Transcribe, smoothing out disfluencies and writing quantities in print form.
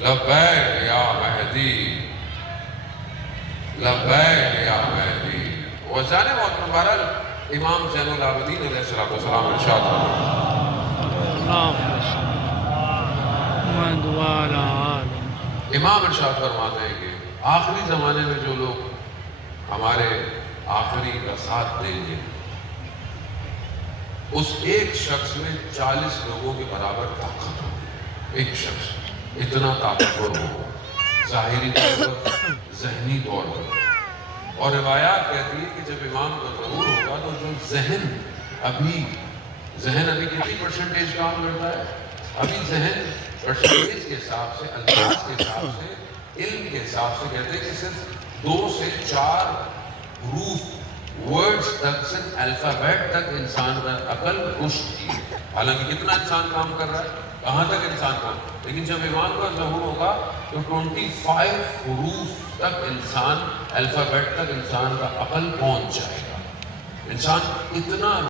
لبیک یا مہدی، لبیک یا مہدی۔ وزان محترم بہرحال امام زین العابدین علیہ السلام ارشاد امام ارشاد فرماتے ہیں کہ آخری زمانے میں جو لوگ ہمارے آخری کا ساتھ دیں گے، اس ایک شخص میں 40 لوگوں کے برابر طاقت ہوگی۔ ایک شخص اتنا طاقتور ہوگا، ظاہری طور پر، ذہنی طور پر۔ اور روایات کہتی ہے کہ جب امام کا ظہور ہوگا تو جو ذہن ابھی کتنی پرسنٹیج کام کرتا ہے؟ ابھی ذہن پرسنٹیج کے حساب سے، الفاظ کے حساب سے، علم کے حساب سے کہتے ہیں کہ صرف 2 سے 4 حروف، ورڈز تک، صرف الفابیٹ تک انسان کا عقل رشد کی ہے۔ حالانکہ کتنا انسان کام کر رہا ہے، کہاں تک انسان کام، لیکن جب امام کا ظہور ہوگا تو 25 حروف تک انسان، الفابیٹ تک انسان کا عقل پہنچ جائے گا۔ انسان اتنا